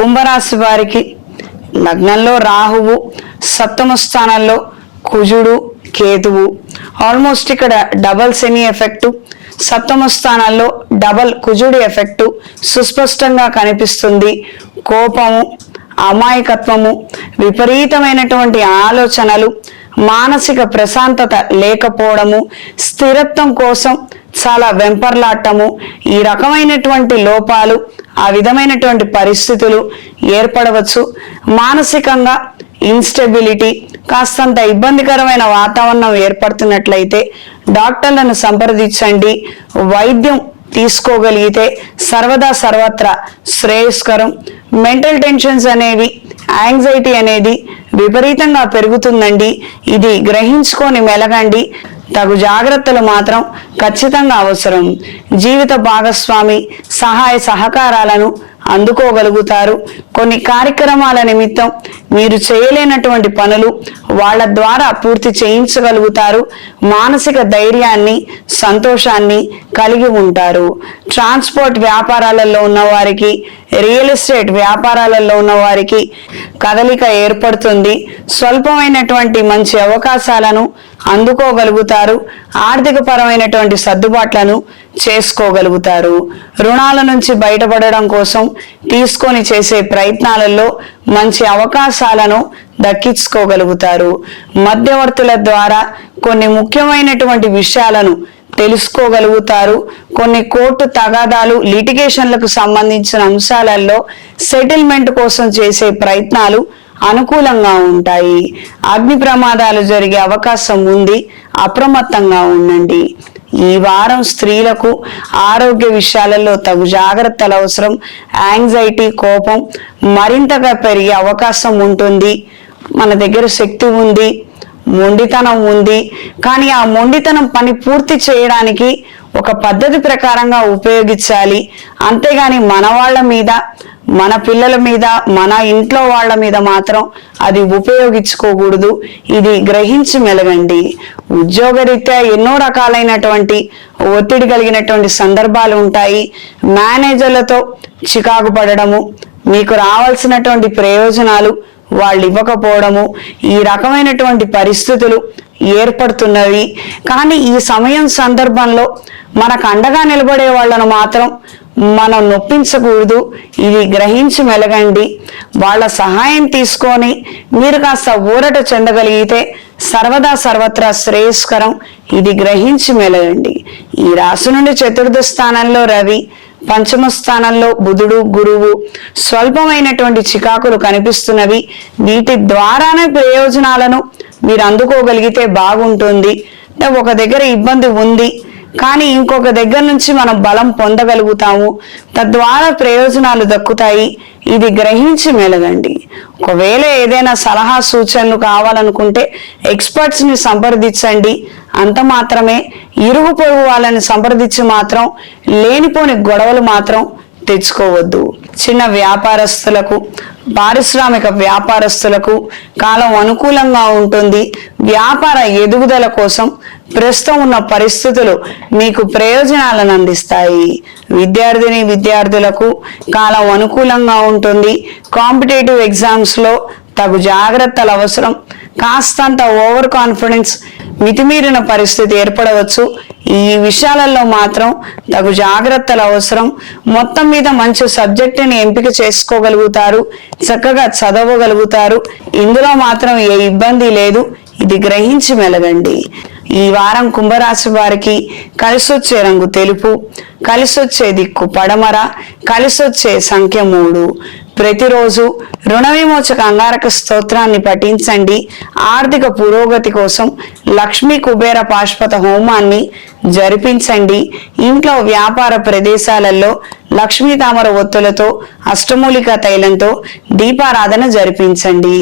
కుంభరాశి వారికి లగ్నంలో రాహువు, సప్తమ స్థానంలో కుజుడు, కేతువు. ఆల్మోస్ట్ ఇక్కడ డబల్ శని ఎఫెక్టు, సప్తమ స్థానాల్లో డబల్ కుజుడి ఎఫెక్టు సుస్పష్టంగా కనిపిస్తుంది. కోపము, అమాయకత్వము, విపరీతమైనటువంటి ఆలోచనలు, మానసిక ప్రశాంతత లేకపోవడము, స్థిరత్వం కోసం చాలా వెంపర్లాటము, ఈ రకమైనటువంటి లోపాలు, ఆ విధమైనటువంటి పరిస్థితులు ఏర్పడవచ్చు. మానసికంగా ఇన్స్టెబిలిటీ, కాస్తంత ఇబ్బందికరమైన వాతావరణం ఏర్పడుతున్నట్లయితే డాక్టర్లను సంప్రదించండి. వైద్యం తీసుకోగలిగితే సర్వదా సర్వత్రా శ్రేయస్కరం. మెంటల్ టెన్షన్స్ అనేవి, యాంగ్జైటీ అనేది విపరీతంగా పెరుగుతుందండి. ఇది గ్రహించుకొని మెలగండి. తగు జాగ్రత్తలు మాత్రం ఖచ్చితంగా అవసరం. జీవిత భాగస్వామి సహాయ సహకారాలను అందుకోగలుగుతారు. కొన్ని కార్యక్రమాల నిమిత్తం మీరు చేయలేనటువంటి పనులు వాళ్ళ ద్వారా పూర్తి చేయించగలుగుతారు. మానసిక ధైర్యాన్ని, సంతోషాన్ని కలిగి ఉంటారు. ట్రాన్స్పోర్ట్ వ్యాపారాలలో ఉన్న వారికి, రియల్ ఎస్టేట్ వ్యాపారాలలో ఉన్న వారికి కదలిక ఏర్పడుతుంది. స్వల్పమైనటువంటి మంచి అవకాశాలను అందుకోగలుగుతారు. ఆర్థిక పరమైనటువంటి సర్దుబాట్లను చేసుకోగలుగుతారు. రుణాల నుంచి బయటపడడం కోసం తీసుకొని చేసే ప్రయత్నాలలో మంచి అవకాశాలను దక్కించుకోగలుగుతారు. మధ్యవర్తుల ద్వారా కొన్ని ముఖ్యమైనటువంటి విషయాలను తెలుసుకోగలుగుతారు. కొన్ని కోర్టు తగాదాలు, లిటిగేషన్లకు సంబంధించిన అంశాలలో సెటిల్మెంట్ కోసం చేసే ప్రయత్నాలు అనుకూలంగా ఉంటాయి. అగ్ని ప్రమాదాలు జరిగే అవకాశం ఉంది. అప్రమత్తంగా ఉండండి. ఈ వారం స్త్రీలకు ఆరోగ్య విషయాలలో తగు జాగ్రత్తలు అవసరం. యాంగ్జైటీ, కోపం మరింతగా పెరిగే అవకాశం ఉంటుంది. మన దగ్గర శక్తి ఉంది, మొండితనం ఉంది, కానీ ఆ మొండితనం పని పూర్తి చేయడానికి ఒక పద్ధతి ప్రకారంగా ఉపయోగించాలి. అంతేగాని మన వాళ్ళ మీద, మన పిల్లల మీద, మన ఇంట్లో వాళ్ళ మీద మాత్రం అది ఉపయోగించుకోకూడదు. ఇది గ్రహించి మెలగండి. ఉద్యోగరీత్యా ఎన్నో రకాలైనటువంటి ఒత్తిడి కలిగినటువంటి సందర్భాలు ఉంటాయి. మేనేజర్లతో చికాకు పడడము, మీకు రావాల్సినటువంటి ప్రయోజనాలు వాళ్ళు ఇవ్వకపోవడము, ఈ రకమైనటువంటి పరిస్థితులు ఏర్పడుతున్నవి. కానీ ఈ సమయం సందర్భంలో మనకు అండగా నిలబడే వాళ్ళను మాత్రం మనం నొప్పించకూడదు. ఇది గ్రహించి మెలగండి. వాళ్ళ సహాయం తీసుకొని మీరు కాస్త ఊరట చెందగలిగితే సర్వదా సర్వత్రా శ్రేయస్కరం. ఇది గ్రహించి మెలగండి. ఈ రాశి నుండి చతుర్థ స్థానంలో రవి, పంచమ స్థానంలో బుధుడు, గురువు. స్వల్పమైనటువంటి చికాకులు కనిపిస్తున్నవి. వీటి ద్వారానే ప్రయోజనాలను మీరు అందుకోగలిగితే బాగుంటుంది. ఒక దగ్గర ఇబ్బంది ఉంది, కానీ ఇంకొక దగ్గర నుంచి మనం బలం పొందగలుగుతాము. తద్వారా ప్రయోజనాలు దక్కుతాయి. ఇది గ్రహించి మెలగండి. ఒకవేళ ఏదైనా సలహా సూచనలు కావాలనుకుంటే ఎక్స్పర్ట్స్ ని సంప్రదించండి. అంత మాత్రమే. ఇరుగు పొరుగు వాళ్ళని సంప్రదించి మాత్రం లేనిపోని గొడవలు మాత్రం తెచ్చుకోవద్దు. చిన్న వ్యాపారస్తులకు, పారిశ్రామిక వ్యాపారస్తులకు కాలం అనుకూలంగా ఉంటుంది. వ్యాపార ఎదుగుదల కోసం ప్రస్తుతం ఉన్న పరిస్థితులు మీకు ప్రయోజనాలను అందిస్తాయి. విద్యార్థులకు కాలం అనుకూలంగా ఉంటుంది. కాంపిటేటివ్ ఎగ్జామ్స్ లో తగు జాగ్రత్తలు అవసరం. కాస్తంత ఓవర్ కాన్ఫిడెన్స్, మితిమీరిన పరిస్థితి ఏర్పడవచ్చు. ఈ విషయాలలో మాత్రం తగు జాగ్రత్తలు అవసరం. మొత్తం మీద మంచి సబ్జెక్టుని ఎంపిక చేసుకోగలుగుతారు, చక్కగా చదవగలుగుతారు. ఇందులో మాత్రం ఏ ఇబ్బంది లేదు. ఇది గ్రహించి మెలగండి. ఈ వారం కుంభరాశి వారికి కలిసొచ్చే రంగు తెలుపు, కలిసొచ్చే దిక్కు పడమర, కలిసొచ్చే సంఖ్య 3. ప్రతిరోజు రుణ విమోచక అంగారక స్తోత్రాన్ని పఠించండి. ఆర్థిక పురోగతి కోసం లక్ష్మీ కుబేర పాశుపత హోమాన్ని జరిపించండి. ఇంట్లో వ్యాపార ప్రదేశాలలో లక్ష్మీ తామర ఒత్తులతో, అష్టమూలిక తైలంతో దీపారాధన జరిపించండి.